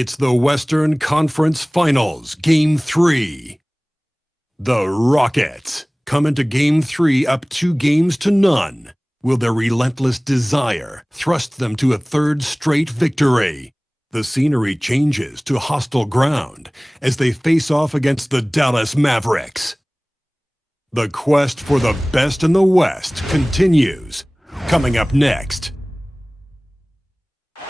It's the Western Conference Finals, Game 3. The Rockets come into Game 3 up 2-0. Will their relentless desire thrust them to a third straight victory? The scenery changes to hostile ground as they face off against the Dallas Mavericks. The quest for the best in the West continues. Coming up next.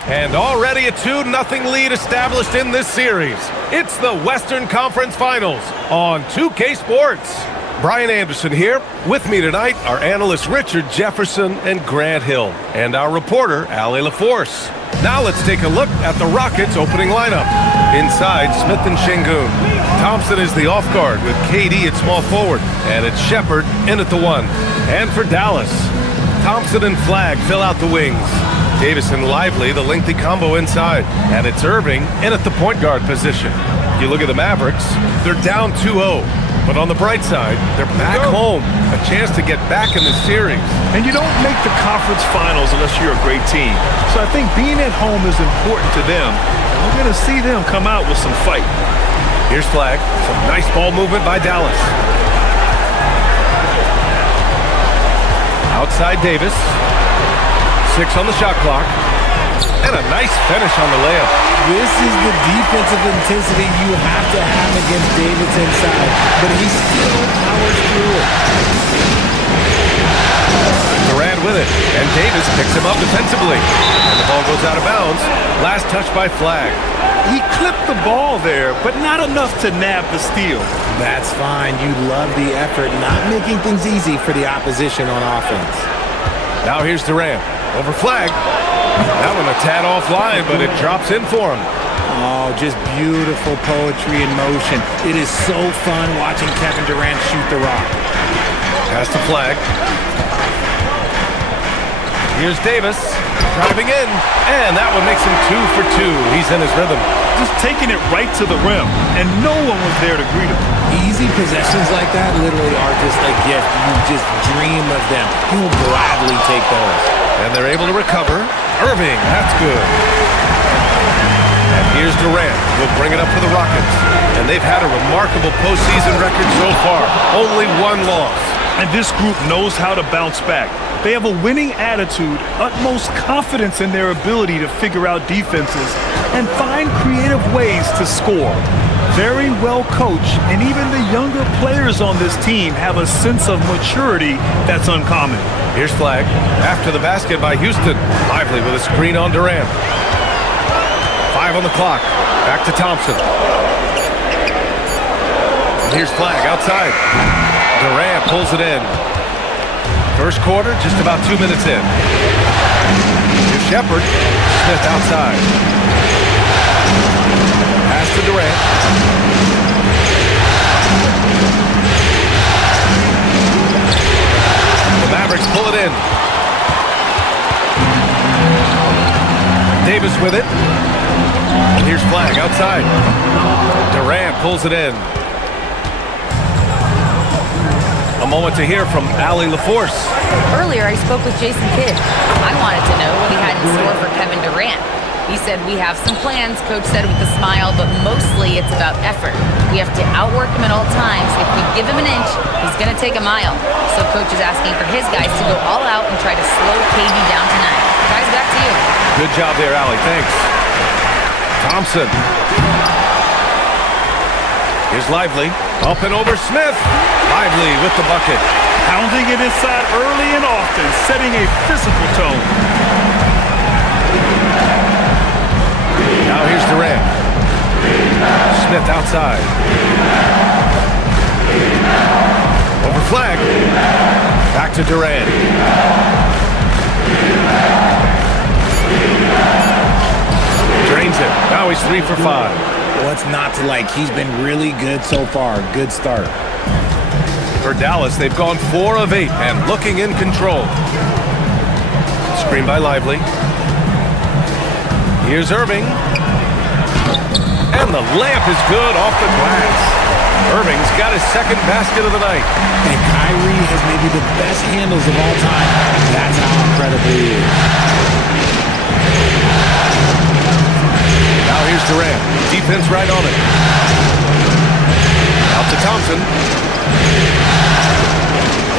And already a 2-0 lead established in this series. It's the Western Conference Finals on 2K Sports. Brian Anderson here. With me tonight are analysts Richard Jefferson and Grant Hill, and our reporter, Allie LaForce. Now let's take a look at the Rockets' opening lineup. Inside, Smith and Şengün. Thompson is the off guard with KD at small forward, and it's Shepherd in at the 1. And for Dallas, Thompson and Flagg fill out the wings. Davis and Lively, the lengthy combo inside, and it's Irving in at the point guard position. You look at the Mavericks, they're down 2-0. But on the bright side, they're back home, a chance to get back in the series. And you don't make the conference finals unless you're a great team. So I think being at home is important to them. And we're going to see them come out with some fight. Here's Flagg. Some nice ball movement by Dallas. Outside Davis. 6 on the shot clock. And a nice finish on the layup. This is the defensive intensity you have to have against Davis inside, but he still powers through it. Durant with it, and Davis picks him up defensively. And the ball goes out of bounds. Last touch by Flagg. He clipped the ball there, but not enough to nab the steal. That's fine. You love the effort, not making things easy for the opposition on offense. Now here's Durant. Over Flagg. That one a tad offline, but it drops in for him. Oh, just beautiful poetry in motion. It is so fun watching Kevin Durant shoot the rock. Pass to Flagg. Here's Davis driving in, and that one makes him 2 for 2. He's in his rhythm. Just taking it right to the rim, and no one was there to greet him. Easy possessions like that literally are just a gift. You just dream of them. You will gladly take those. And they're able to recover. Irving, that's good. And here's Durant. Will bring it up for the Rockets. And they've had a remarkable postseason record so far. Only 1 loss. And this group knows how to bounce back. They have a winning attitude, utmost confidence in their ability to figure out defenses, and find creative ways to score. Very well coached, and even the younger players on this team have a sense of maturity that's uncommon. Here's Flagg. After the basket by Houston. Lively with a screen on Durant. 5 on the clock. Back to Thompson. And here's Flagg outside. Durant pulls it in. First quarter, just about 2 minutes in. Here's Shepherd. Smith outside. Pass to Durant. The Mavericks pull it in. Davis with it. And here's Flagg outside. Durant pulls it in. A moment to hear from Allie LaForce. Earlier, I spoke with Jason Kidd. I wanted to know what he had in store for Kevin Durant. He said, we have some plans, Coach said with a smile, but mostly it's about effort. We have to outwork him at all times. If we give him an inch, he's going to take a mile. So Coach is asking for his guys to go all out and try to slow KD down tonight. Guys, back to you. Good job there, Allie. Thanks. Thompson. Here's Lively. Up and over Smith. Lively with the bucket. Pounding it inside early and often, setting a physical tone. Now here's Durant. Smith outside. Over Flagg. Back to Durant. Drains it. Now he's 3 for 5. What's not to like? He's been really good so far. Good start. For Dallas, they've gone 4 of 8 and looking in control. Screen by Lively. Here's Irving. And the layup is good off the glass. Irving's got his second basket of the night. And Kyrie has maybe the best handles of all time. That's how incredible he is. Now here's Durant. Defense right on it. Out to Thompson.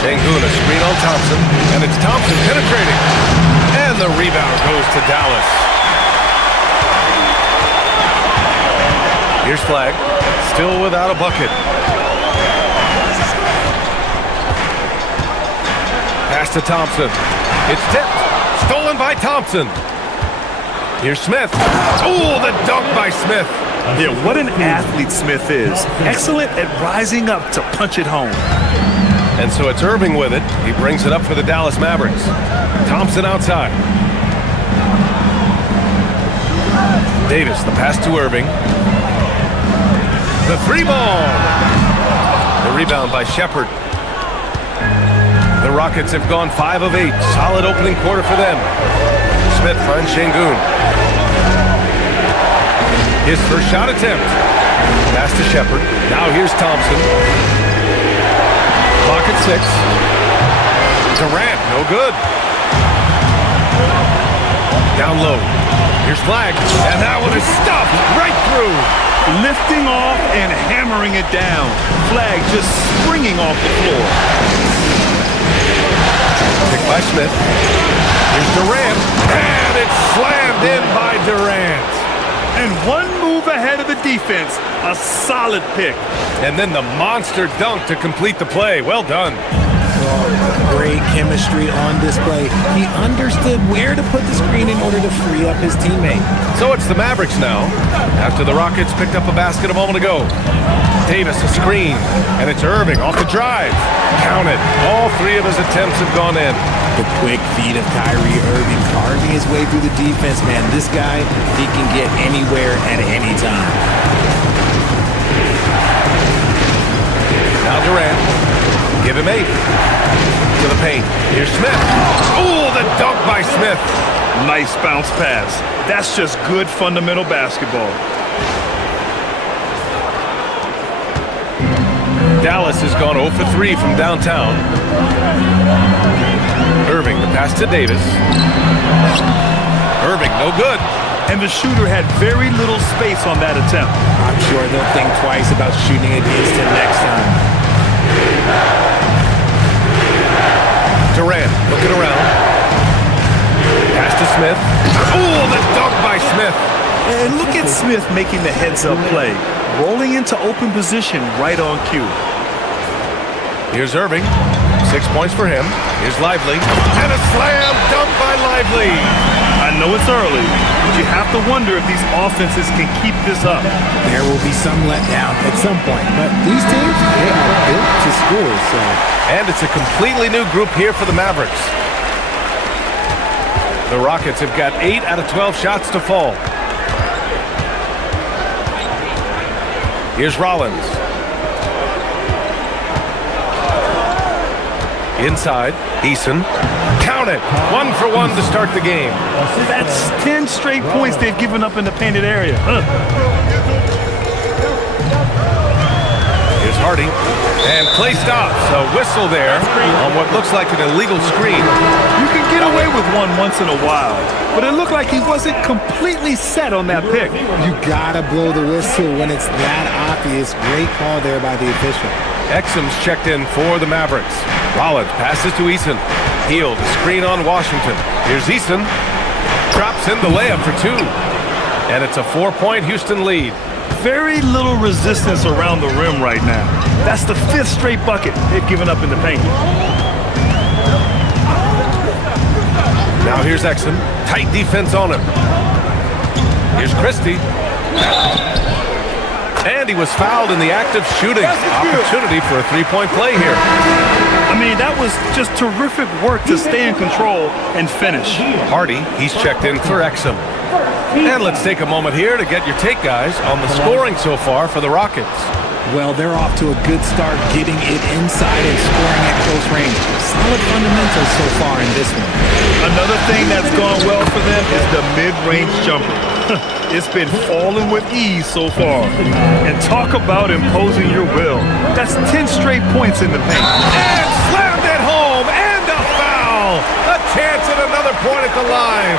Sengun, a screen on Thompson. And it's Thompson penetrating. And the rebound goes to Dallas. Here's Flag. Still without a bucket. Pass to Thompson. It's tipped. Stolen by Thompson. Here's Smith. Oh, the dunk by Smith. Yeah, what an athlete Smith is. Excellent at rising up to punch it home. And so it's Irving with it. He brings it up for the Dallas Mavericks. Thompson outside. Davis, the pass to Irving. The three ball. The rebound by Shepard. The Rockets have gone 5 of 8. Solid opening quarter for them. Smith finds Sengun. His first shot attempt. Pass to Shepard. Now here's Thompson. Clock at 6. Durant, no good. Down low. Here's Flag. And that one is stuffed right through. Lifting off and hammering it down. Flag just springing off the floor. Picked by Smith. Here's Durant. And it's slammed in by Durant. And one move ahead of the defense. A solid pick. And then the monster dunk to complete the play. Well done. Great chemistry on display. He understood where to put the screen in order to free up his teammate. So it's the Mavericks now, after the Rockets picked up a basket a moment ago. Davis a screen, and it's Irving off the drive. Count it. All 3 of his attempts have gone in. The quick feet of Kyrie Irving carving his way through the defense, man. This guy, he can get anywhere at any time. Now Durant. Give him 8. To the paint. Here's Smith. Oh, the dunk by Smith. Nice bounce pass. That's just good fundamental basketball. Dallas has gone 0 for 3 from downtown. Irving, the pass to Davis. Irving, no good. And the shooter had very little space on that attempt. I'm sure they'll think twice about shooting against him next time. Durant looking around. Pass to Smith. Oh, the dunk by Smith. And look at Smith making the heads-up play. Rolling into open position right on cue. Here's Irving. 6 points for him. Here's Lively. And a slam dunk by Lively. I know it's early, but you have to wonder if these offenses can keep this up. There will be some letdown at some point, but these teams, they are built to score, so. And it's a completely new group here for the Mavericks. The Rockets have got 8 out of 12 shots to fall. Here's Rollins. Inside, Eason. Count it. 1 for 1 to start the game. That's 10 straight points they've given up in the painted area. Here's Hardy. And play stops. A whistle there on what looks like an illegal screen. You can get away with one once in a while, but it looked like he wasn't completely set on that pick. You gotta blow the whistle when it's that obvious. Great call there by the official. Exum's checked in for the Mavericks. Rollins passes to Eason. Healed, screen on Washington. Here's Eason. Drops in the layup for 2. And it's a 4-point Houston lead. Very little resistance around the rim right now. That's the 5th straight bucket they've given up in the paint. Now here's Exum. Tight defense on him. Here's Christie. And he was fouled in the act of shooting. Opportunity for a 3-point play here. I mean, that was just terrific work to stay in control and finish. Hardy, he's checked in for Exum. And let's take a moment here to get your take, guys, on the scoring so far for the Rockets. Well, they're off to a good start getting it inside and scoring at close range. Solid fundamentals so far in this one. Another thing that's gone well for them is the mid-range jumper. It's been falling with ease so far. And talk about imposing your will. That's 10 straight points in the paint. And slammed it home, and a foul! A chance at another point at the line.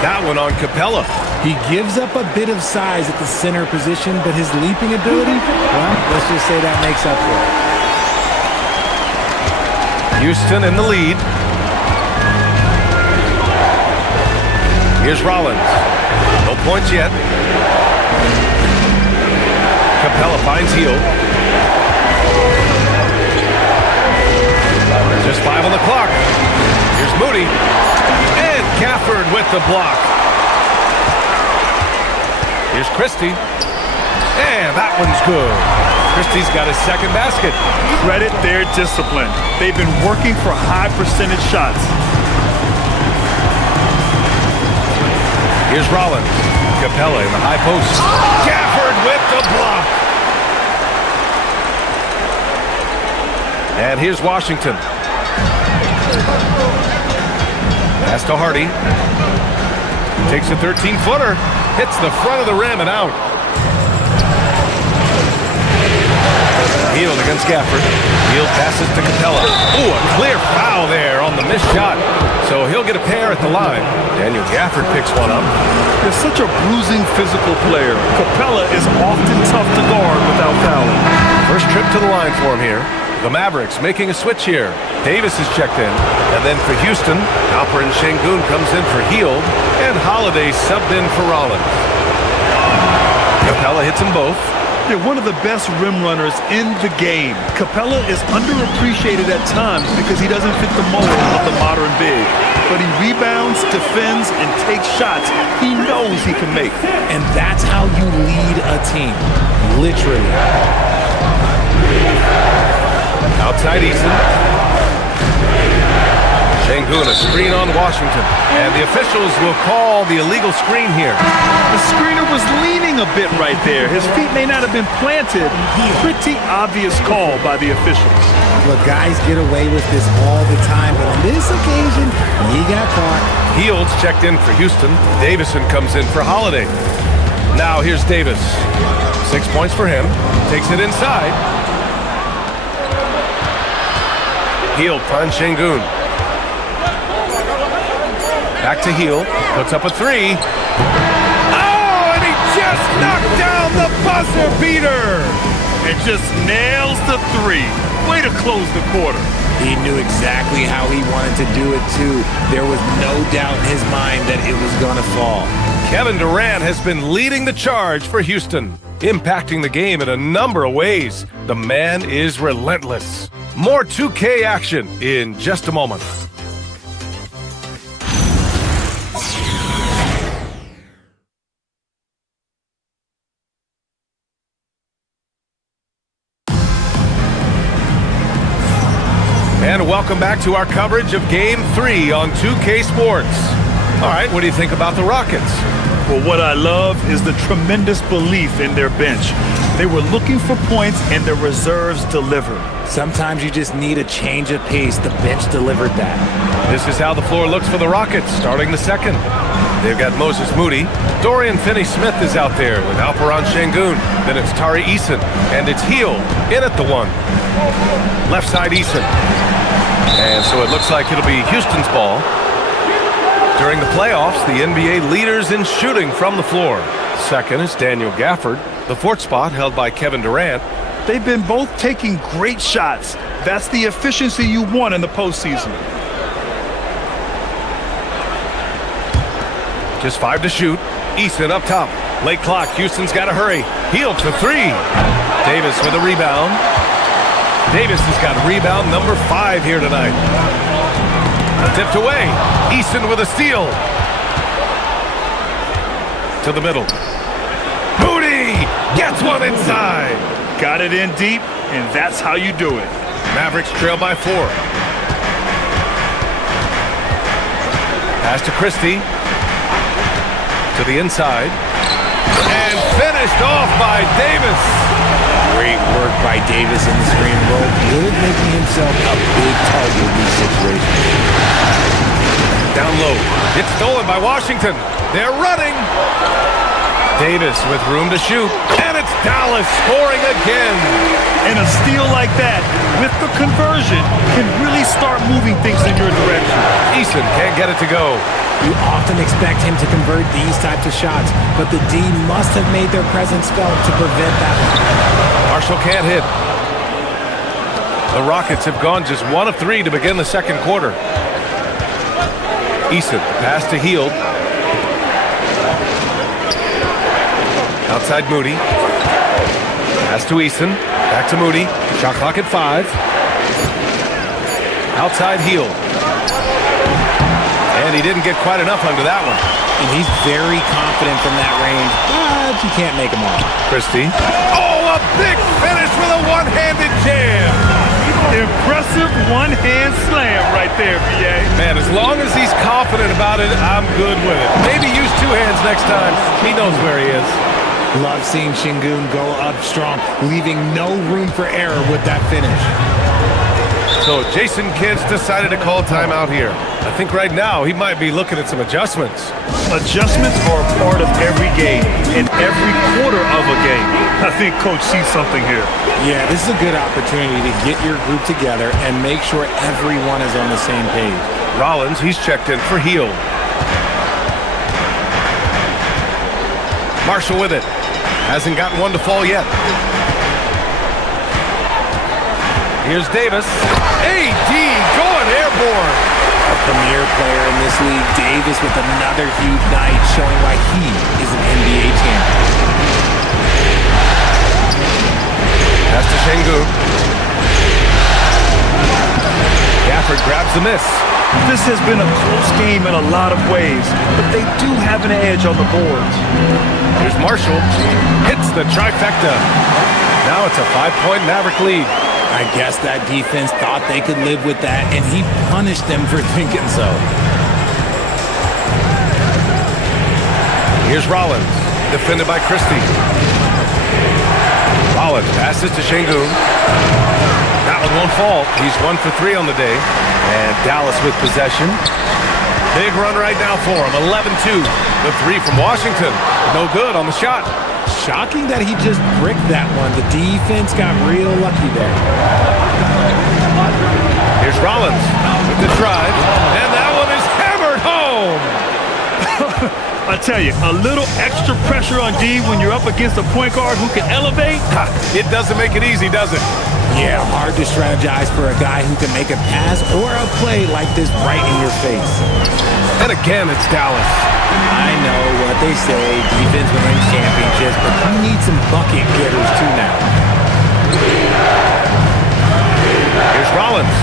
That one on Capella. He gives up a bit of size at the center position, but his leaping ability, well, let's just say that makes up for it. Houston in the lead. Here's Rollins. No points yet. Capella finds Hield. Just 5 on the clock. Here's Moody. And Gafford with the block. Here's Christie. And that one's good. Christie's got his second basket. Credit their discipline. They've been working for high percentage shots. Here's Rollins. Capella in the high post. Gafford with the block. And here's Washington. Pass to Hardy. Takes a 13-footer. Hits the front of the rim and out. Hield against Gafford. Hield passes to Capella. Ooh, a clear foul there on the missed shot. So he'll get a pair at the line. Daniel Gafford picks one up. He's such a bruising physical player. Capella is often tough to guard without fouling. First trip to the line for him here. The Mavericks making a switch here. Davis is checked in. And then for Houston, Alperen Şengün comes in for Hield. And Holiday subbed in for Rollins. Capella hits them both. They're one of the best rim runners in the game. Capella is underappreciated at times because he doesn't fit the mold of the modern big. But he rebounds, defends, and takes shots he knows he can make. And that's how you lead a team. Literally. Outside Easton. Şengün, a screen on Washington. And the officials will call the illegal screen here. The screener was leaning a bit right there. His feet may not have been planted. Pretty obvious call by the officials. Look, guys get away with this all the time, but on this occasion, he got caught. Hield's checked in for Houston. Davison comes in for Holiday. Now here's Davis. 6 points for him. Takes it inside. Hield finds Şengün. Back to Hield. Puts up a three. Oh, and he just knocked down the buzzer beater. And just nails the three. Way to close the quarter. He knew exactly how he wanted to do it, too. There was no doubt in his mind that it was going to fall. Kevin Durant has been leading the charge for Houston, impacting the game in a number of ways. The man is relentless. More 2K action in just a moment. And welcome back to our coverage of Game 3 on 2K Sports. All right, what do you think about the Rockets? Well, what I love is the tremendous belief in their bench. They were looking for points, and their reserves delivered. Sometimes you just need a change of pace. The bench delivered that. This is how the floor looks for the Rockets, starting the second. They've got Moses Moody. Dorian Finney-Smith is out there with Alperen Şengün. Then it's Tari Eason, and it's Hield in at the one. Left side Eason. And so it looks like it'll be Houston's ball. During the playoffs, the NBA leaders in shooting from the floor. Second is Daniel Gafford. The fourth spot held by Kevin Durant. They've been both taking great shots. That's the efficiency you want in the postseason. Just 5 to shoot. Easton up top. Late clock. Houston's got to hurry. Hield for three. Davis with a rebound. Davis has got rebound number 5 here tonight. Tipped away. Easton with a steal. To the middle. Moody gets one inside. Got it in deep, and that's how you do it. Mavericks trail by 4. Pass to Christie. To the inside. And finished off by Davis. Great work by Davis in the screen roll. Good, making himself a big target in these situations. Down low. It's stolen by Washington. They're running. Davis with room to shoot. And it's Dallas scoring again. And a steal like that, with the conversion, can really start moving things in your direction. Eason can't get it to go. You often expect him to convert these types of shots, but the D must have made their presence felt to prevent that one. Marshall can't hit. The Rockets have gone just 1 of 3 to begin the second quarter. Eason, pass to Hield. Outside Moody. Pass to Eason. Back to Moody. Shot clock at 5. Outside Hield. And he didn't get quite enough under that one. And he's very confident from that range, but you can't make him all. Christie. Oh, a big finish with a one-handed jam. Impressive one-hand slam right there, B.A. Man, as long as he's confident about it, I'm good with it. Maybe use 2 hands next time. He knows where he is. Love seeing Şengün go up strong, leaving no room for error with that finish. So Jason Kidd's decided to call timeout here. I think right now he might be looking at some adjustments. Adjustments are a part of every game, and every quarter of a game. I think Coach sees something here. Yeah, this is a good opportunity to get your group together and make sure everyone is on the same page. Rollins, he's checked in for Hield. Marshall with it. Hasn't gotten one to fall yet. Here's Davis. AD going airborne. A premier player in this league, Davis with another huge night, showing why he is an NBA champion. Pass to Şengün. Gafford grabs the miss. This has been a close game in a lot of ways, but they do have an edge on the boards. Here's Marshall. Hits the trifecta. Now it's a 5-point Maverick lead. I guess that defense thought they could live with that, and he punished them for thinking so. Here's Rollins, defended by Christie. Rollins passes to Şengün. That one won't fall. He's 1 for 3 on the day. And Dallas with possession. Big run right now for him, 11-2. The 3 from Washington. No good on the shot. Shocking that he just bricked that one. The defense got real lucky there. Here's Rollins with the drive. And that one is hammered home. I tell you, a little extra pressure on D when you're up against a point guard who can elevate. It doesn't make it easy, does it? Yeah, hard to strategize for a guy who can make a pass or a play like this right in your face. And again, it's Dallas. I know what they say, defense wins championships, but you need some bucket getters too now. Here's Rollins.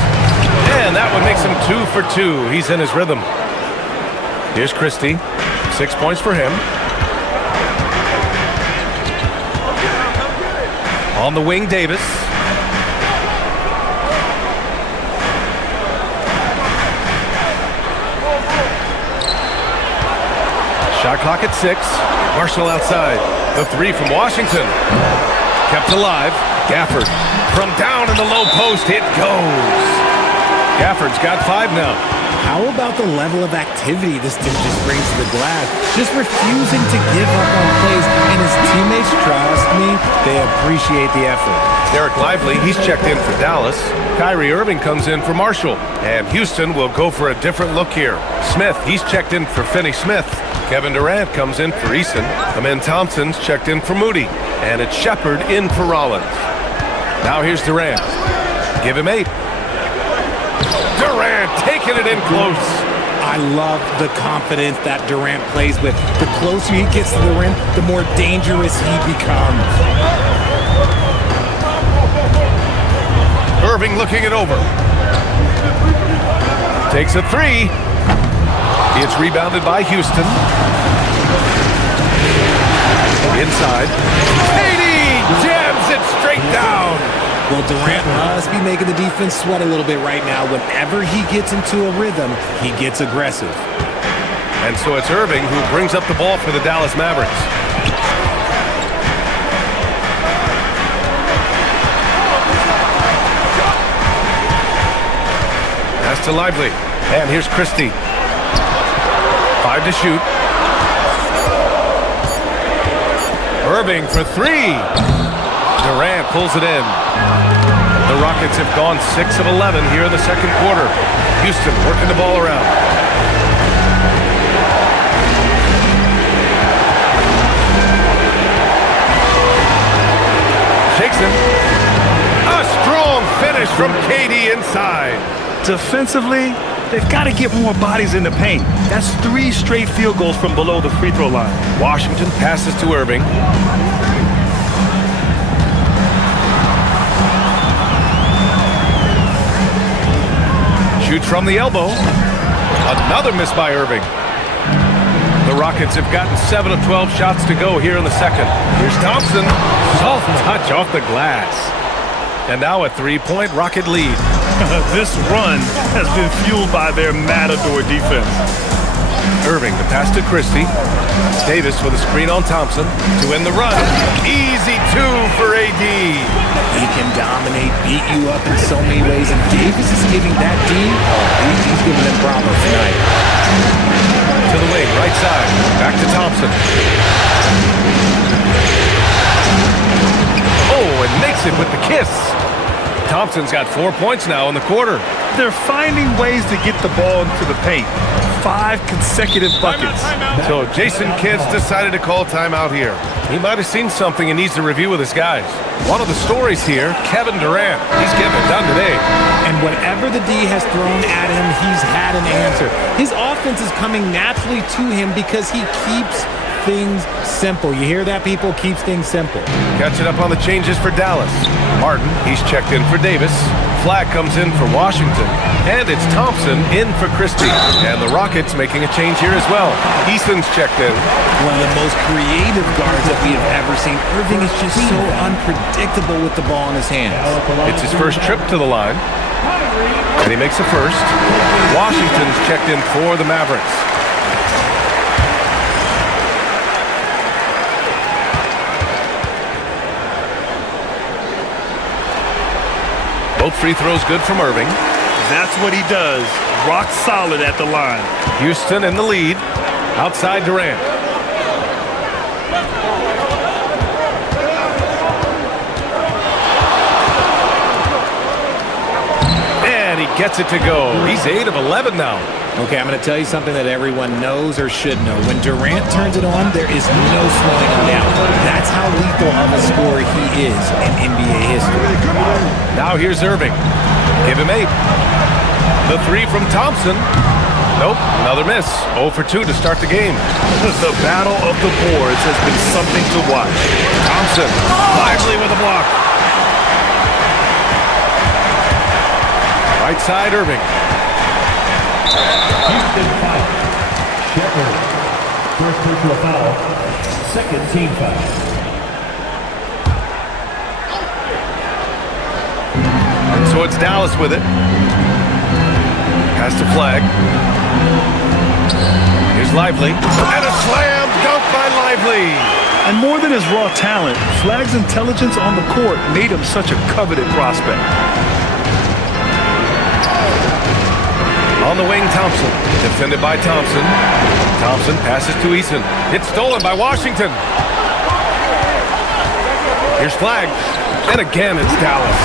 And that one makes him 2 for 2. He's in his rhythm. Here's Christie. 6 points for him. On the wing, Davis. Shot clock at 6. Marshall outside. The 3 from Washington. Kept alive. Gafford. From down in the low post, it goes. Gafford's got 5 now. How about the level of activity this dude just brings to the glass? Just refusing to give up on plays, and his teammates, trust me, they appreciate the effort. Derek Lively, he's checked in for Dallas. Kyrie Irving comes in for Marshall. And Houston will go for a different look here. Smith, he's checked in for Finney Smith. Kevin Durant comes in for Eason. Amin Thompson's checked in for Moody. And it's Shepard in for Rollins. Now here's Durant. Give him 8. Durant taking it in close. I love the confidence that Durant plays with. The closer he gets to the rim, the more dangerous he becomes. Irving looking it over. Takes a 3. It's rebounded by Houston. Inside. Katie jams it straight down. Well, Durant must be making the defense sweat a little bit right now. Whenever he gets into a rhythm, he gets aggressive. And so it's Irving who brings up the ball for the Dallas Mavericks. Pass to Lively. And here's Christie. 5 to shoot. Irving for three. Durant pulls it in. The Rockets have gone 6 of 11 here in the second quarter. Houston working the ball around. Shakes him. A strong finish from KD inside. Defensively, they've got to get more bodies in the paint. That's 3 straight field goals from below the free throw line. Washington passes to Irving. Shoots from the elbow. Another miss by Irving. The Rockets have gotten 7 of 12 shots to go here in the second. Here's Thompson. Soft touch off the glass. And now a 3-point Rocket lead. This run has been fueled by their matador defense. Irving, the pass to Christie. Davis with a screen on Thompson to win the run. Easy 2 for AD. He can dominate, beat you up in so many ways, and Davis is giving that team, he's giving them problems tonight. To the wing, right side. Back to Thompson. Oh, and makes it with the kiss. Thompson's got 4 points now in the quarter. They're finding ways to get the ball into the paint. 5 consecutive buckets. So Jason Kidd's decided to call timeout here. He might have seen something and needs to review with his guys. One of the stories here, Kevin Durant. He's getting it done today. And whatever the D has thrown at him, he's had an answer. His offense is coming naturally to him because he keeps things simple. You hear that, people? Keeps things simple. Catching up on the changes for Dallas. Martin, he's checked in for Davis. Flag comes in for Washington. And it's Thompson in for Christie. And the Rockets making a change here as well. Easton's checked in. One of the most creative guards that we have ever seen. Irving is just so unpredictable with the ball in his hands. It's his first trip to the line. And he makes a first. Washington's checked in for the Mavericks. Both free throws good from Irving. That's what he does. Rock solid at the line. Houston in the lead. Outside Durant. And he gets it to go. He's 8 of 11 now. Okay, I'm going to tell you something that everyone knows or should know. When Durant turns it on, there is no slowing him down. That's how lethal of a scorer he is in NBA history. Now here's Irving. Give him 8. The 3 from Thompson. Nope, another miss. 0 for 2 to start the game. The battle of the boards has been something to watch. Thompson, lively with a block. Right side, Irving. Houston foul. Shepard. First personal foul. Second team foul. And so it's Dallas with it. Pass to Flag. Here's Lively. And a slam dunk by Lively. And more than his raw talent, Flag's intelligence on the court made him such a coveted prospect. On the wing, Thompson. Defended by Thompson. Thompson passes to Eason. It's stolen by Washington. Here's Flag. And again, it's Dallas.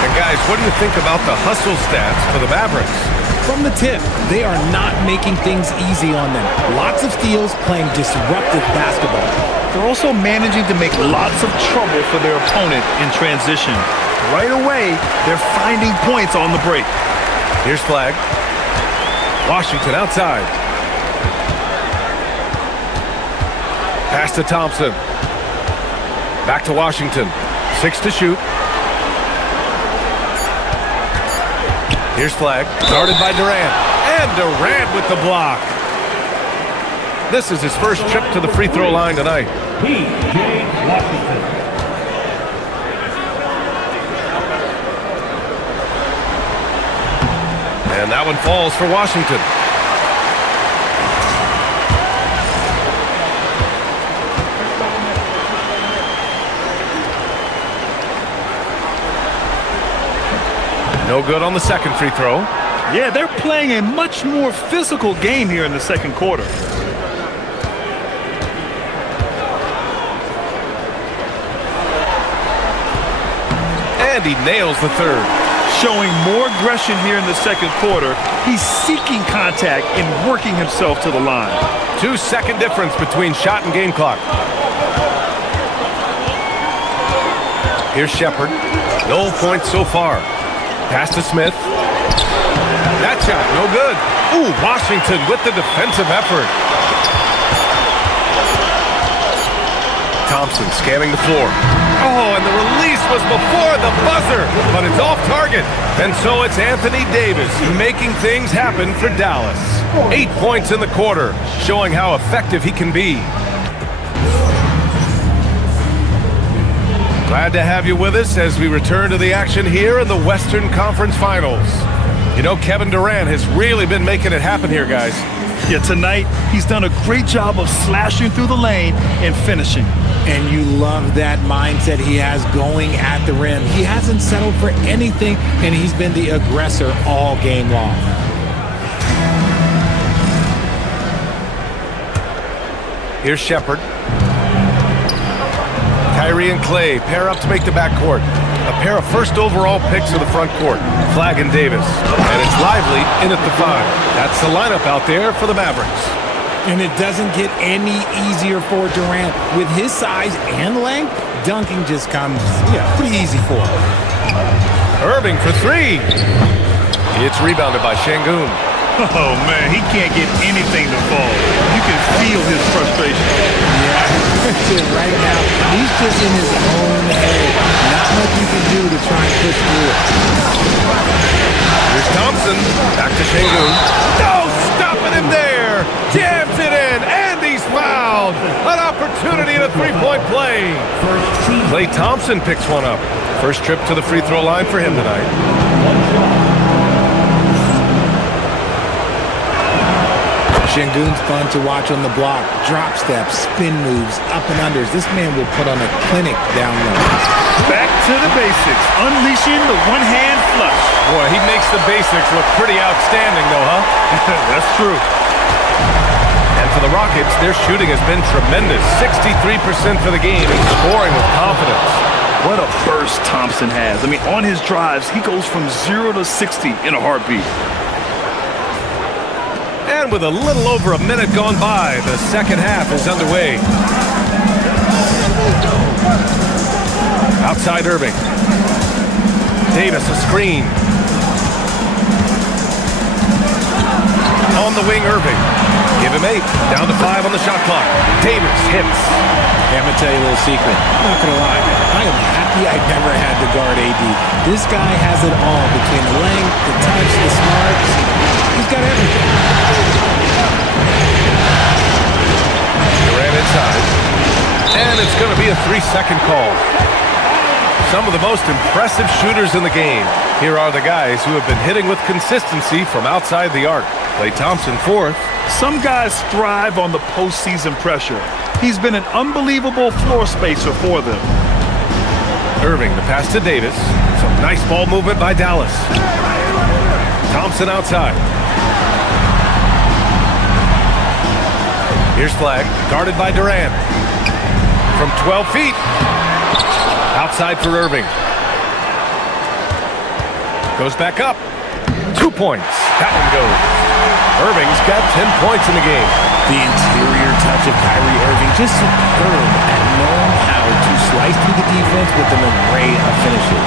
And guys, what do you think about the hustle stats for the Mavericks? From the tip, they are not making things easy on them. Lots of steals, playing disruptive basketball. They're also managing to make lots of trouble for their opponent in transition. Right away, they're finding points on the break. Here's Flag. Washington outside. Pass to Thompson. Back to Washington. 6 to shoot. Here's Flag. Guarded by Durant. And Durant with the block. This is his first trip to the free throw line tonight. P.J. Washington. And that one falls for Washington. No good on the second free throw. Yeah, they're playing a much more physical game here in the second quarter. and he nails the third. Showing more aggression here in the second quarter. He's seeking contact and working himself to the line. 2-second difference between shot and game clock. Here's Shepard. No points so far. Pass to Smith. That shot, no good. Ooh, Washington with the defensive effort. Thompson scanning the floor. Oh, and the release was before the buzzer, but it's off target. And so it's Anthony Davis making things happen for Dallas. 8 points in the quarter, showing how effective he can be. Glad to have you with us as we return to the action here in the Western Conference Finals. You know, Kevin Durant has really been making it happen here, guys. Yeah, tonight he's done a great job of slashing through the lane and finishing. And you love that mindset he has going at the rim. He hasn't settled for anything, and he's been the aggressor all game long. Here's Shepard. Kyrie and Clay pair up to make the backcourt. A pair of first overall picks of the front court, Flag and Davis. And it's Lively in at the 5. That's the lineup out there for the Mavericks. And it doesn't get any easier for Durant. With his size and length, dunking just comes pretty easy for him. Irving for 3. It's rebounded by Şengün. Oh, man, he can't get anything to fall. You can feel his frustration. Yeah, right now, he's just in his own head. Not much you can do to try and push through it. Here's Thompson. Back to Şengün. No, stopping him there. Jams it in, and he's fouled. An opportunity in a three-point play. Klay Thompson picks one up. First trip to the free throw line for him tonight. Şengün's fun to watch on the block. Drop steps, spin moves, up and unders. This man will put on a clinic down low. Back to the basics, unleashing the one-hand flush. Boy, he makes the basics look pretty outstanding, though, huh? That's true. And for the Rockets, their shooting has been tremendous. 63% for the game and scoring with confidence. What a burst Thompson has. I mean, on his drives, he goes from 0 to 60 in a heartbeat. And with a little over a minute gone by, the second half is underway. Outside Irving. Davis a screen. On the wing, Irving. Give him 8. Down to 5 on the shot clock. Davis hits. Hey, I'm going to tell you a little secret. I'm not going to lie. I am happy I never had to guard AD. This guy has it all between the length, the touch, the smarts. He's got everything. Durant inside. And it's going to be a 3-second call. Some of the most impressive shooters in the game. Here are the guys who have been hitting with consistency from outside the arc. Klay Thompson 4th. Some guys thrive on the postseason pressure. He's been an unbelievable floor spacer for them. Irving, the pass to Davis. Some nice ball movement by Dallas. Thompson outside. Here's Flag, guarded by Durant. From 12 feet. Outside for Irving. Goes back up. 2 points. That one goes. Irving's got 10 points in the game. The interior touch of Kyrie Irving, just superb at knowing how to slice through the defense with an array of finishes.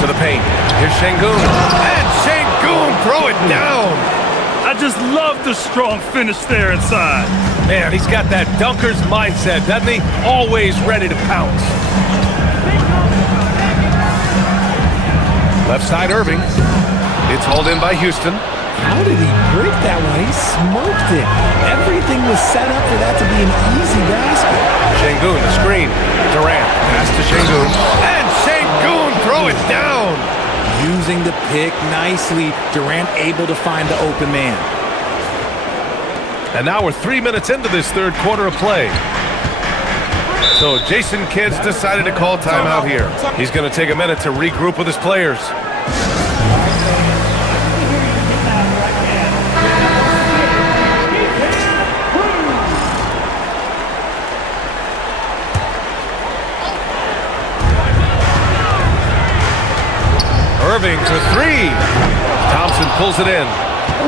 To the paint. Here's Şengün. And Şengün throw it down. I just love the strong finish there inside. Man, he's got that dunker's mindset, doesn't he? Always ready to pounce. Left side, Irving. It's hauled in by Houston. How did he break that one? He smoked it. Everything was set up for that to be an easy basket. Şengün, the screen. Durant, pass to Şengün. And Şengün throw it down. Using the pick nicely. Durant able to find the open man. And now we're 3 minutes into this third quarter of play. So Jason Kidd's decided to call timeout here. He's going to take a minute to regroup with his players. pulls it in.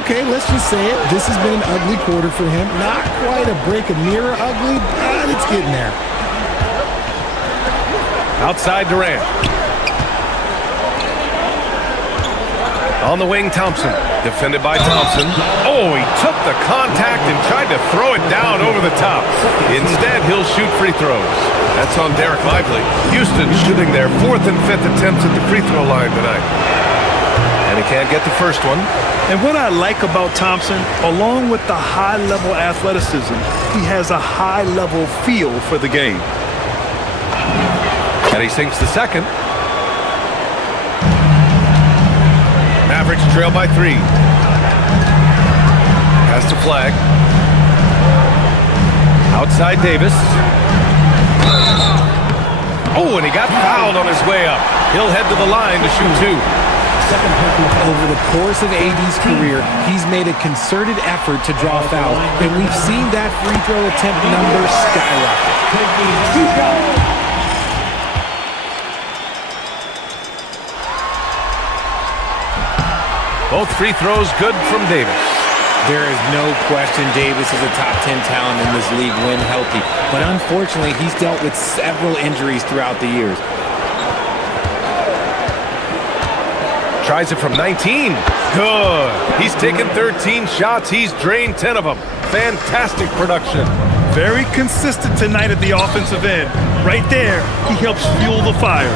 Okay, let's just say it. This has been an ugly quarter for him. Not quite a break of mirror ugly, but it's getting there. Outside Durant. On the wing, Thompson. Defended by Thompson. Oh, he took the contact and tried to throw it down over the top. Instead, he'll shoot free throws. That's on Derek Lively. Houston shooting their 4th and 5th attempts at the free throw line tonight. And he can't get the first one. And what I like about Thompson, along with the high-level athleticism, he has a high-level feel for the game. And he sinks the second. Mavericks trail by 3. Pass to Flag. Outside Davis. Oh, and he got fouled on his way up. He'll head to the line to shoot 2. Over the course of AD's career, he's made a concerted effort to draw fouls, and we've seen that free throw attempt number skyrocket. Both free throws good from Davis. There is no question Davis is a top 10 talent in this league when healthy, but unfortunately he's dealt with several injuries throughout the years. Tries it from 19. Good. He's taken 13 shots. He's drained 10 of them. Fantastic production. Very consistent tonight at the offensive end. Right there, he helps fuel the fire.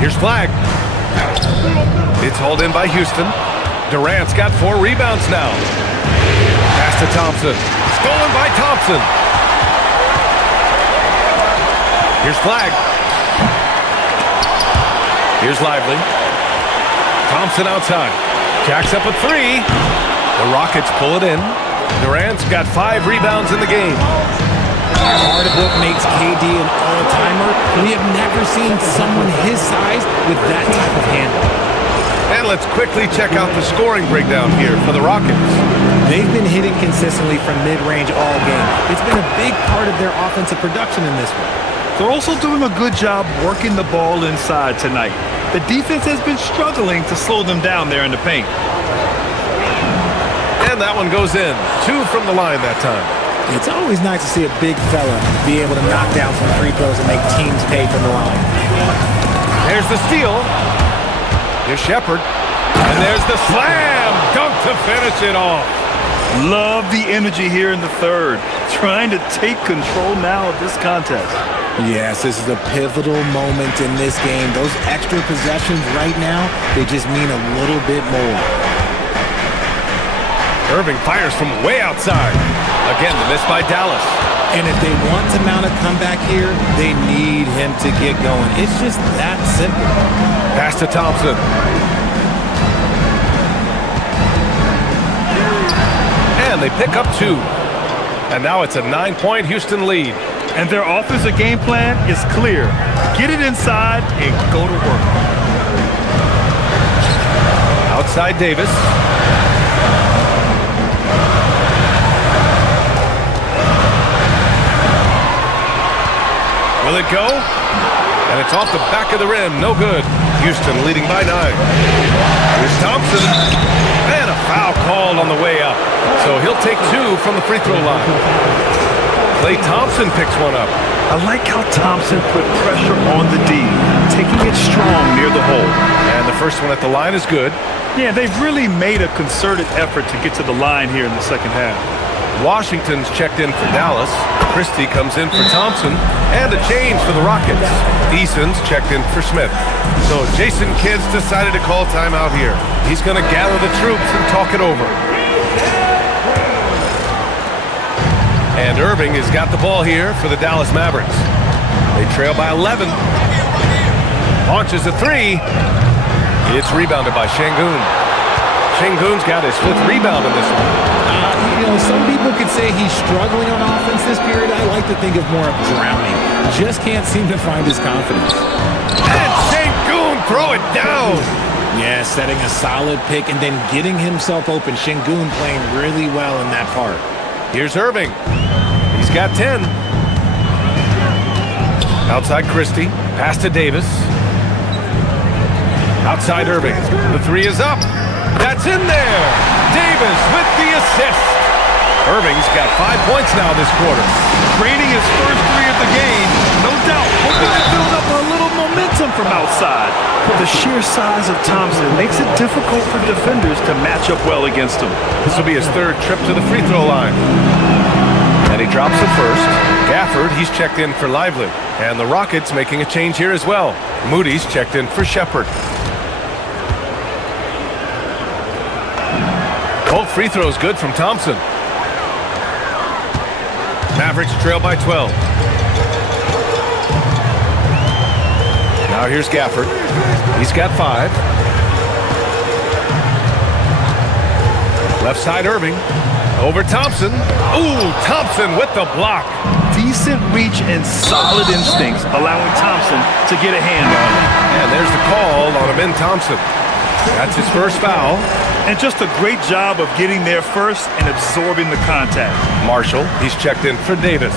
Here's Flag. It's hauled in by Houston. Durant's got 4 rebounds now. Pass to Thompson. Stolen by Thompson. Here's Flag. Here's Lively. Thompson outside. Jacks up a 3. The Rockets pull it in. Durant's got 5 rebounds in the game. Part of what makes KD an all-timer, we have never seen someone his size with that type of handle. And let's quickly check out the scoring breakdown here for the Rockets. They've been hitting consistently from mid-range all game. It's been a big part of their offensive production in this one. They're also doing a good job working the ball inside tonight. The defense has been struggling to slow them down there in the paint. And that one goes in. 2 from the line that time. It's always nice to see a big fella be able to knock down some free throws and make teams pay from the line. There's the steal. Here's Shepard. And there's the slam. Dunk to finish it off. Love the energy here in the third. Trying to take control now of this contest. Yes, this is a pivotal moment in this game. Those extra possessions right now, they just mean a little bit more. Irving fires from way outside. Again, the miss by Dallas. And if they want to mount a comeback here, they need him to get going. It's just that simple. Pass to Thompson. And they pick up 2. And now it's a 9-point Houston lead. And their offensive game plan is clear. Get it inside and go to work. Outside Davis. Will it go? And it's off the back of the rim. No good. Houston leading by 9. Here's Thompson. And a foul called on the way up. So he'll take 2 from the free throw line. Klay Thompson picks one up. I like how Thompson put pressure on the D, taking it strong near the hole. And the first one at the line is good. Yeah, they've really made a concerted effort to get to the line here in the second half. Washington's checked in for Dallas. Christie comes in for Thompson. And a change for the Rockets. Eason's checked in for Smith. So Jason Kidd's decided to call timeout here. He's going to gather the troops and talk it over. And Irving has got the ball here for the Dallas Mavericks. They trail by 11. Launches a 3. It's rebounded by Şengün. Şengün's got his 5th rebound in this one. You know, some people could say he's struggling on offense this period. I like to think of more of drowning. Just can't seem to find his confidence. And Şengün throw it down. Yeah, setting a solid pick and then getting himself open. Şengün playing really well in that part. Here's Irving. He's got 10. Outside Christie. Pass to Davis. Outside Irving. The three is up. That's in there. Davis with the assist. Irving's got 5 points now this quarter. Draining his first three of the game, no doubt hoping to build up a little momentum from outside. But the sheer size of Thompson makes it difficult for defenders to match up well against him. This will be his third trip to the free throw line. And he drops it first. Gafford, he's checked in for Lively. And the Rockets making a change here as well. Moody's checked in for Shepard. Both free throws good from Thompson. Mavericks trail by 12. Now here's Gafford. He's got 5. Left side Irving. Over Thompson. Ooh, Thompson with the block. Decent reach and solid instincts, allowing Thompson to get a hand on it. And there's the call on Amin Thompson. That's his first foul. And just a great job of getting there first and absorbing the contact. Marshall, he's checked in for Davis.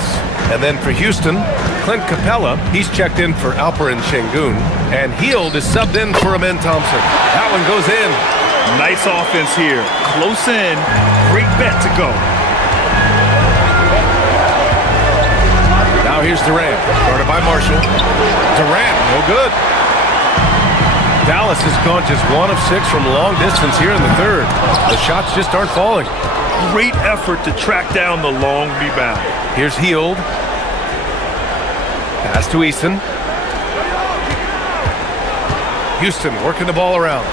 And then for Houston, Clint Capella, he's checked in for Alperen Şengün. And Hield is subbed in for Amin Thompson. That one goes in. Nice offense here. Close in. Great bet to go. Now here's Durant. Guarded by Marshall. Durant, no good. Dallas has gone just 1 of 6 from long distance here in the third. The shots just aren't falling. Great effort to track down the long rebound. Here's Hield. Pass to Eason. Houston working the ball around.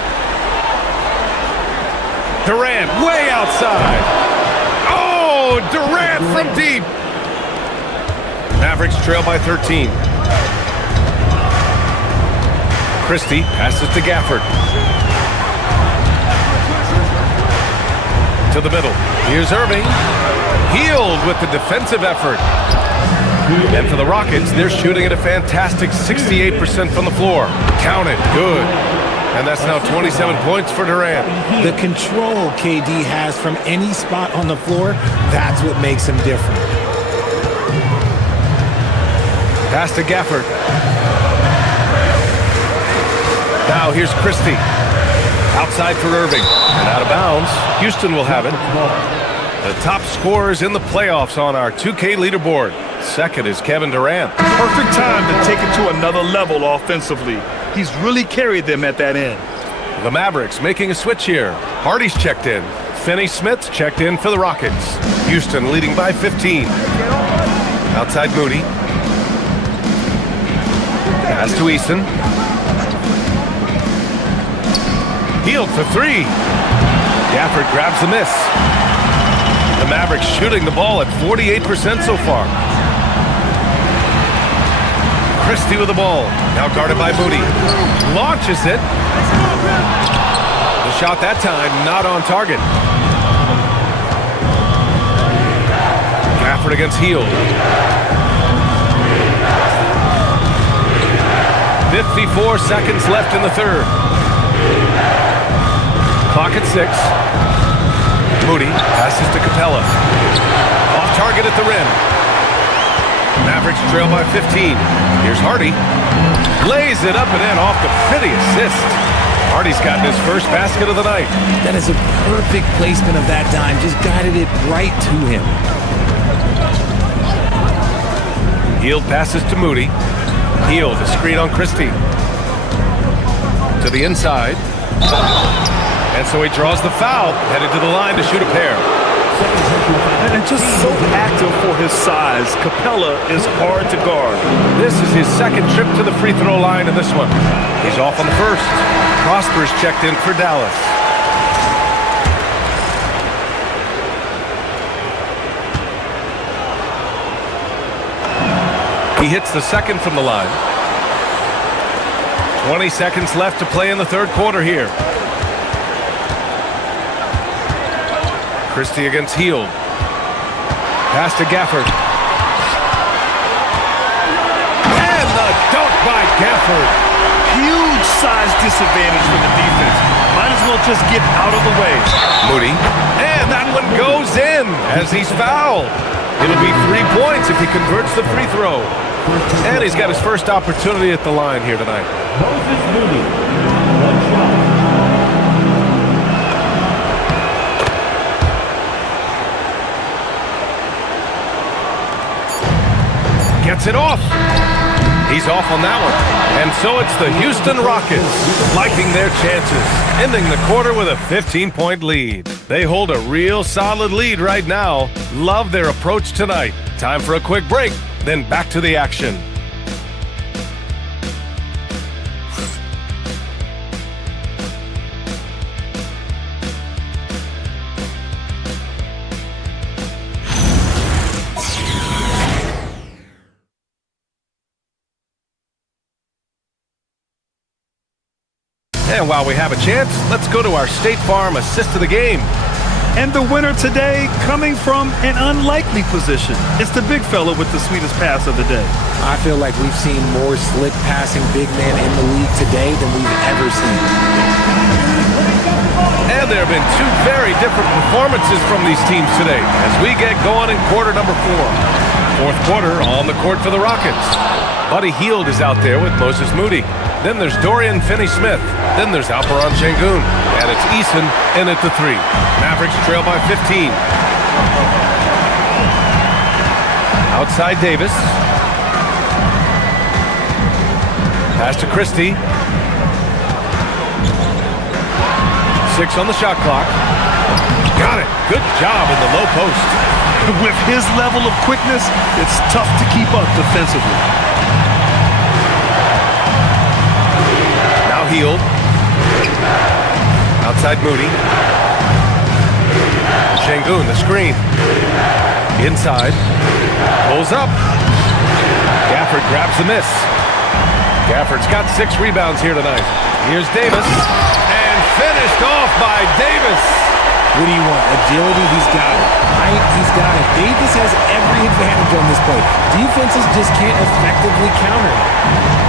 Durant way outside. Oh, Durant from deep. Mavericks trail by 13. Christie passes to Gafford. To the middle. Here's Irving. Hield with the defensive effort. And for the Rockets, they're shooting at a fantastic 68% from the floor. Count it. Good. And that's now 27 points for Durant. The control KD has from any spot on the floor, that's what makes him different. Pass to Gafford. Now here's Christie. Outside for Irving. And out of bounds. Houston will have it. The top scorers in the playoffs on our 2K leaderboard. Second is Kevin Durant. Perfect time to take it to another level offensively. He's really carried them at that end. The Mavericks making a switch here. Hardy's checked in. Finney-Smith's checked in for the Rockets. Houston leading by 15. Outside Moody. Pass to Eason. Hield for 3. Gafford grabs the miss. The Mavericks shooting the ball at 48% so far. Christie with the ball. Now guarded by Moody. Launches it. The shot that time not on target. Gafford against Hield. 54 seconds left in the third. Clock at 6. Moody passes to Capella. Off target at the rim. Mavericks trail by 15. Here's Hardy. Lays it up and in off the pretty assist. Hardy's gotten his first basket of the night. That is a perfect placement of that dime. Just guided it right to him. Hield passes to Moody. Hield, a screen on Christie. To the inside. And so he draws the foul, headed to the line to shoot a pair. And just so active for his size, Capella is hard to guard. This is his second trip to the free throw line in this one. He's off on the first. Prosper's checked in for Dallas. He hits the second from the line. 20 seconds left to play in the third quarter here. Christie against Hield. Pass to Gafford. And the dunk by Gafford. Huge size disadvantage for the defense. Might as well just get out of the way. Moody. And that one goes in as he's fouled. It'll be 3 points if he converts the free throw. And he's got his first opportunity at the line here tonight. Moses Moody, 1 shot. gets it off. He's off on that one. And so it's the Houston Rockets liking their chances, ending the quarter with a 15-point lead. They hold a real solid lead right now. Love their approach tonight. Time for a quick break, then back to the action. And while we have a chance, let's go to our State Farm assist of the game. And the winner today coming from an unlikely position. It's the big fella with the sweetest pass of the day. I feel like we've seen more slick passing big men in the league today than we've ever seen. And there have been two very different performances from these teams today as we get going in quarter number 4. Fourth quarter on the court for the Rockets. Buddy Hield is out there with Moses Moody. Then there's Dorian Finney-Smith. Then there's Alperon Şengün. And it's Eason in at the 3. Mavericks trail by 15. Outside Davis. Pass to Christie. 6 on the shot clock. Got it. Good job in the low post. With his level of quickness, it's tough to keep up defensively. Hield. Outside Moody. Şengün, the screen. Inside. Pulls up. Gafford grabs the miss. Gafford's got 6 rebounds here tonight. Here's Davis. And finished off by Davis. What do you want? Agility? He's got it. Height? He's got it. Davis has every advantage on this play. Defenses just can't effectively counter it.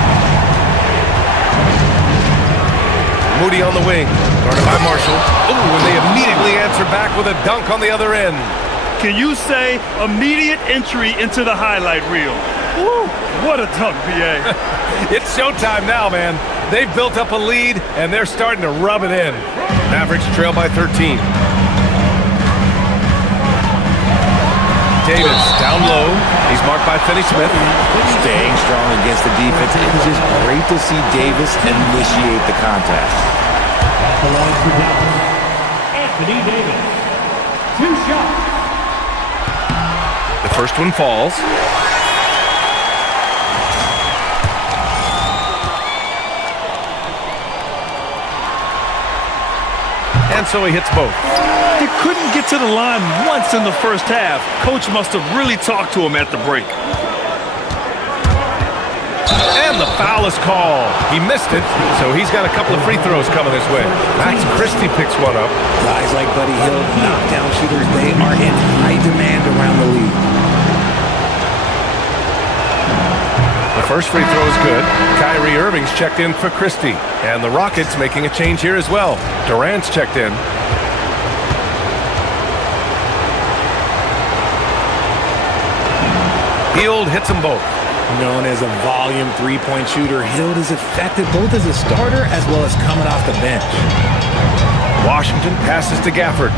Moody on the wing, guarded by Marshall. Ooh, and they immediately answer back with a dunk on the other end. Can you say immediate entry into the highlight reel? Woo, what a dunk, BA. It's showtime now, man. They've built up a lead, and they're starting to rub it in. Mavericks trail by 13. Davis down low. He's marked by Finney-Smith. Staying strong against the defense. It's just great to see Davis initiate the contact. Anthony Davis. 2 shots. The first one falls. And so he hits both. He couldn't get to the line once in the first half. Coach must have really talked to him at the break. And the foul is called. He missed it, so he's got a couple of free throws coming his way. Max Christie picks one up. Guys like Buddy Hield, knockdown shooters, they are in high demand around the league. The first free throw is good. Kyrie Irving's checked in for Christie. And the Rockets making a change here as well. Durant's checked in. Hield hits them both. Known as a volume three-point shooter, Hield is effective both as a starter as well as coming off the bench. Washington passes to Gafford.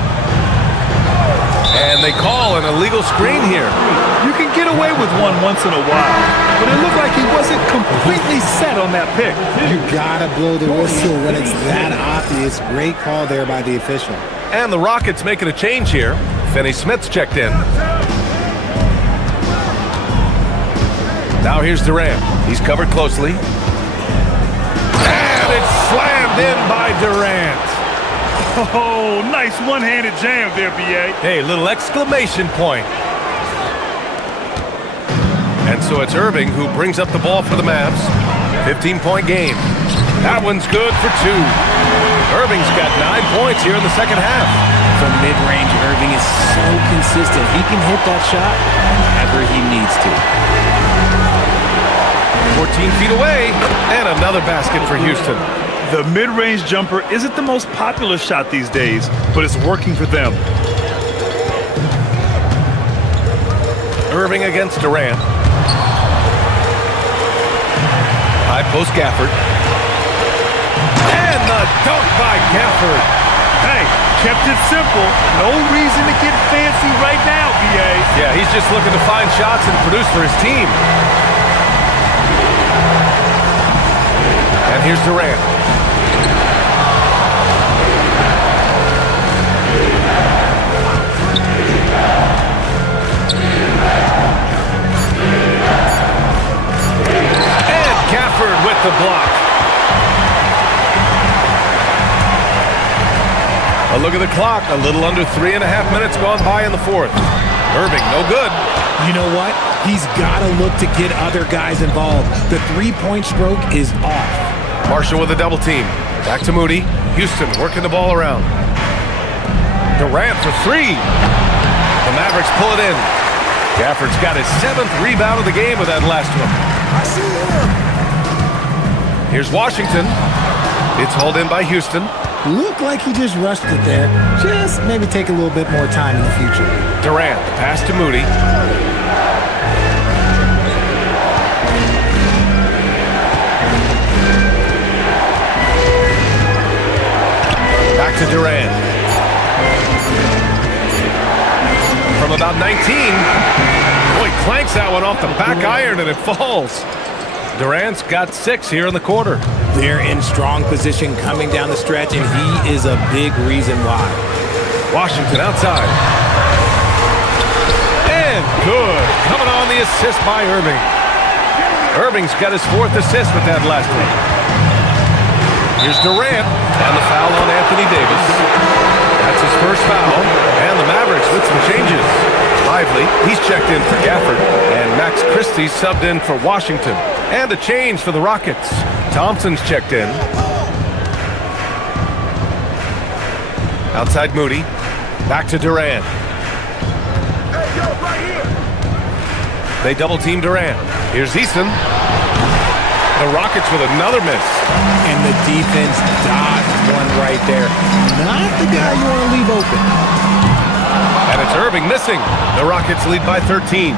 And they call an illegal screen here. You can get away with one once in a while, but it looked like he wasn't completely set on that pick. You gotta blow the whistle when it's that obvious. Great call there by the official. And the Rockets making a change here. Finney-Smith's checked in. Now here's Durant. He's covered closely. And it's slammed in by Durant. Oh, nice one-handed jam there, B.A. Hey, little exclamation point. And so it's Irving who brings up the ball for the Mavs. 15-point game. That one's good for 2. Irving's got 9 points here in the second half. From mid-range, Irving is so consistent. He can hit that shot whenever he needs to. 14 feet away, and another basket for Houston. The mid-range jumper isn't the most popular shot these days, but it's working for them. Irving against Durant. High post Gafford. And the dunk by Gafford. Hey, kept it simple. No reason to get fancy right now, B.A. Yeah, he's just looking to find shots and produce for his team. And here's Durant. And Gafford with the block. A look at the clock. A little under 3.5 minutes gone by in the fourth. Irving, no good. You know what? He's got to look to get other guys involved. The three-point stroke is off. Marshall with a double team. Back to Moody. Houston working the ball around. Durant for three. The Mavericks pull it in. Gafford's got his 7th rebound of the game with that last one. I see him. Here's Washington. It's hauled in by Houston. Looked like he just rushed it there. Just maybe take a little bit more time in the future. Durant, pass to Moody. Back to Durant. From about 19. Boy, clanks that one off the back iron and it falls. Durant's got 6 here in the quarter. They're in strong position coming down the stretch, and he is a big reason why. Washington outside. And good. Coming on the assist by Irving. Irving's got his 4th assist with that last one. Here's Durant, and the foul on Anthony Davis. That's his first foul, and the Mavericks with some changes. Lively, he's checked in for Gafford, and Max Christie subbed in for Washington. And a change for the Rockets. Thompson's checked in. Outside Moody. Back to Durant. Hey, yo, right here. They double-team Durant. Here's Eason. The Rockets with another miss. And the defense dodged one right there. Not the guy you want to leave open. And it's Irving missing. The Rockets lead by 13.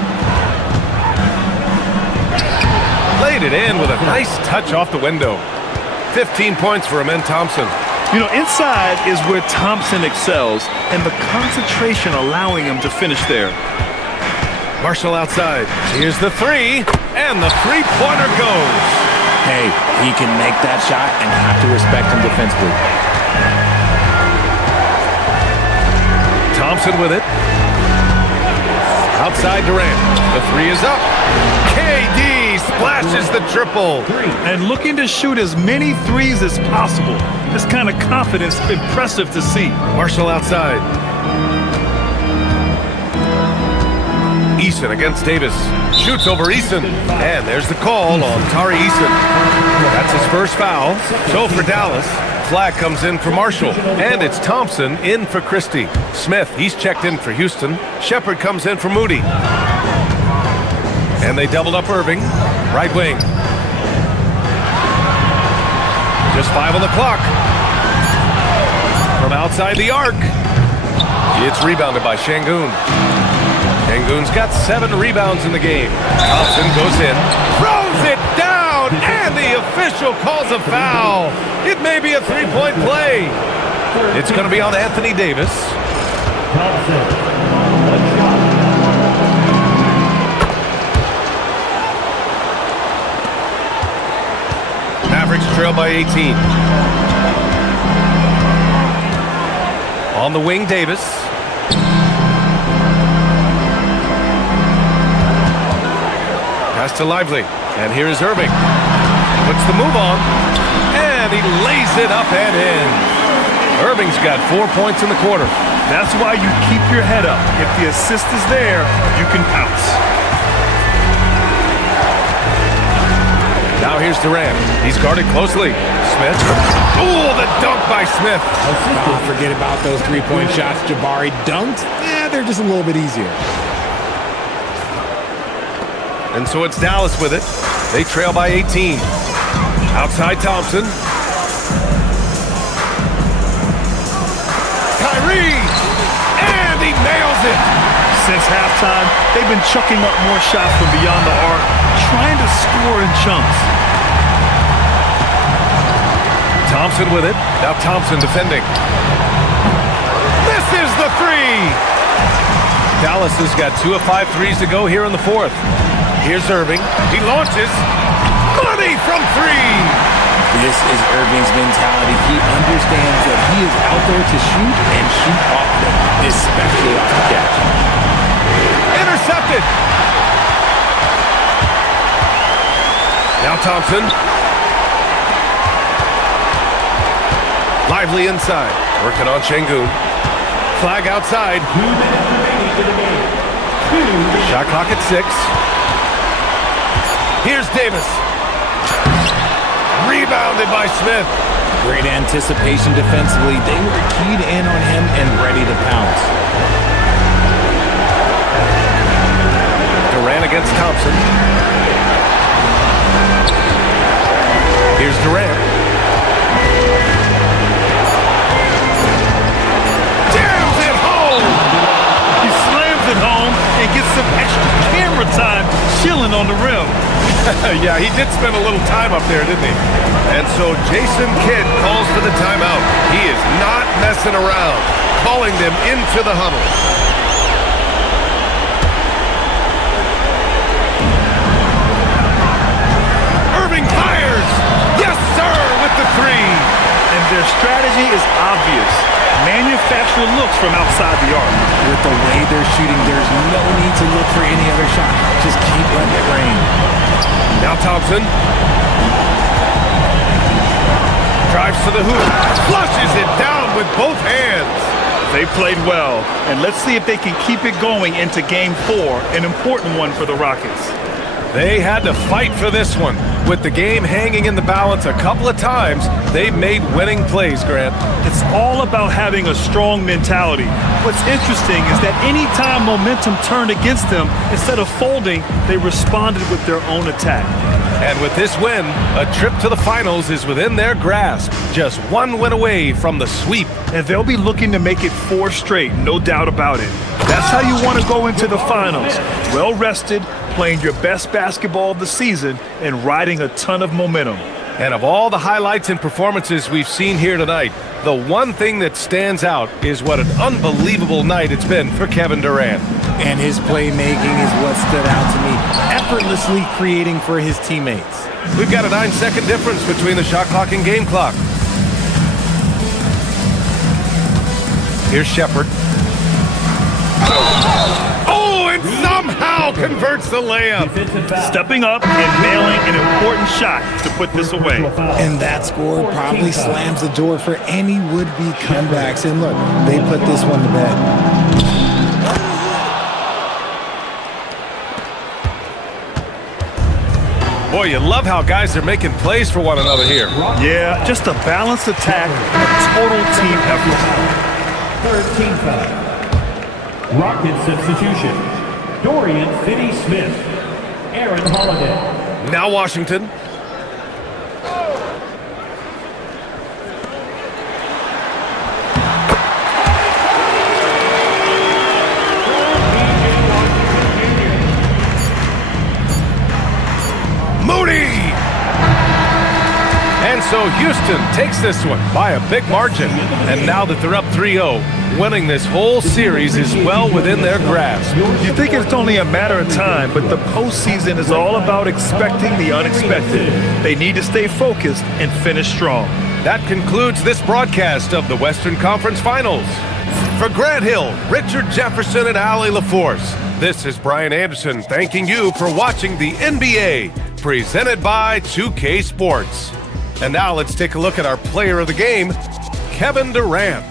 Laid it in with a nice touch off the window. 15 points for Amen Thompson. You know, inside is where Thompson excels, and the concentration allowing him to finish there. Marshall outside. Here's the three, and the three-pointer goes. Hey, he can make that shot and have to respect him defensively. Thompson with it. Outside Durant. The three is up. KD splashes the triple. And looking to shoot as many threes as possible. This kind of confidence, impressive to see. Marshall outside. Eason against Davis. Shoots over Eason. And there's the call on Tari Eason. That's his first foul. So for Dallas, flag comes in for Marshall. And it's Thompson in for Christie. Smith, he's checked in for Houston. Shepard comes in for Moody. And they doubled up Irving. Right wing. Just 5 on the clock. From outside the arc. It's rebounded by Şengün. Şengün's got 7 rebounds in the game. Thompson goes in. Throws it down. And the official calls a foul. It may be a three-point play. It's going to be on Anthony Davis. Thompson, one shot. Mavericks trail by 18. On the wing, Davis. Pass to Lively. And here is Irving. Puts the move on. And he lays it up and in. Irving's got 4 points in the quarter. That's why you keep your head up. If the assist is there, you can pounce. Now here's Durant. He's guarded closely. Smith. Oh, the dunk by Smith. Don't forget about those three-point shots Jabari dunked. Yeah, they're just a little bit easier. And so it's Dallas with it. They trail by 18. Outside Thompson. Kyrie! And he nails it! Since halftime, they've been chucking up more shots from beyond the arc, trying to score in chunks. Thompson with it. Now Thompson defending. This is the three! Dallas has got 2 of 5 threes to go here in the fourth. Here's Irving. He launches. Money from 3! This is Irving's mentality. He understands that he is out there to shoot and shoot often, especially off the catch. Intercepted. Now Thompson. Lively inside. Working on Şengün. Flag outside. 2 minutes remaining in the game. Shot clock at 6. Here's Davis. Rebounded by Smith. Great anticipation defensively. They were keyed in on him and ready to pounce. Durant against Thompson. Here's Durant. Jams it home! He slams it home and gets some extra camera time chilling on the rim. Yeah, he did spend a little time up there, didn't he? And so Jason Kidd calls for the timeout. He is not messing around, calling them into the huddle. Irving fires! Yes, sir, with the 3. And their strategy is obvious. Manufacture looks from outside the arc. With the way they're shooting, there's no need to look for any other shot. Just keep letting it rain. Now Thompson. Drives to the hoop. Flushes it down with both hands. They played well, and let's see if they can keep it going into Game 4, an important one for the Rockets. They had to fight for this one. With the game hanging in the balance a couple of times, they made winning plays, Grant. It's all about having a strong mentality. What's interesting is that any time momentum turned against them, instead of folding, they responded with their own attack. And with this win, a trip to the finals is within their grasp. Just one win away from the sweep. And they'll be looking to make it 4 straight, no doubt about it. That's how you want to go into the finals. Well rested, playing your best basketball of the season, and riding a ton of momentum. And of all the highlights and performances we've seen here tonight, the one thing that stands out is what an unbelievable night it's been for Kevin Durant. And his playmaking is what stood out to me, effortlessly creating for his teammates. We've got a 9-second difference between the shot clock and game clock. Here's Shepard. Oh, and somehow converts the layup. Stepping up and nailing an important shot to put this away. And that score probably slams the door for any would-be comebacks. And look, they put this one to bed. Boy, you love how guys are making plays for one another here. Yeah, just a balanced attack, a total team effort. Third team foul. Rocket substitution. Dorian Finney-Smith. Aaron Holiday. Now Washington. And so Houston takes this one by a big margin. And now that they're up 3-0, winning this whole series is well within their grasp. You think it's only a matter of time, but the postseason is all about expecting the unexpected. They need to stay focused and finish strong. That concludes this broadcast of the Western Conference Finals. For Grant Hill, Richard Jefferson, and Allie LaForce, this is Brian Anderson thanking you for watching the NBA, presented by 2K Sports. And now let's take a look at our player of the game, Kevin Durant.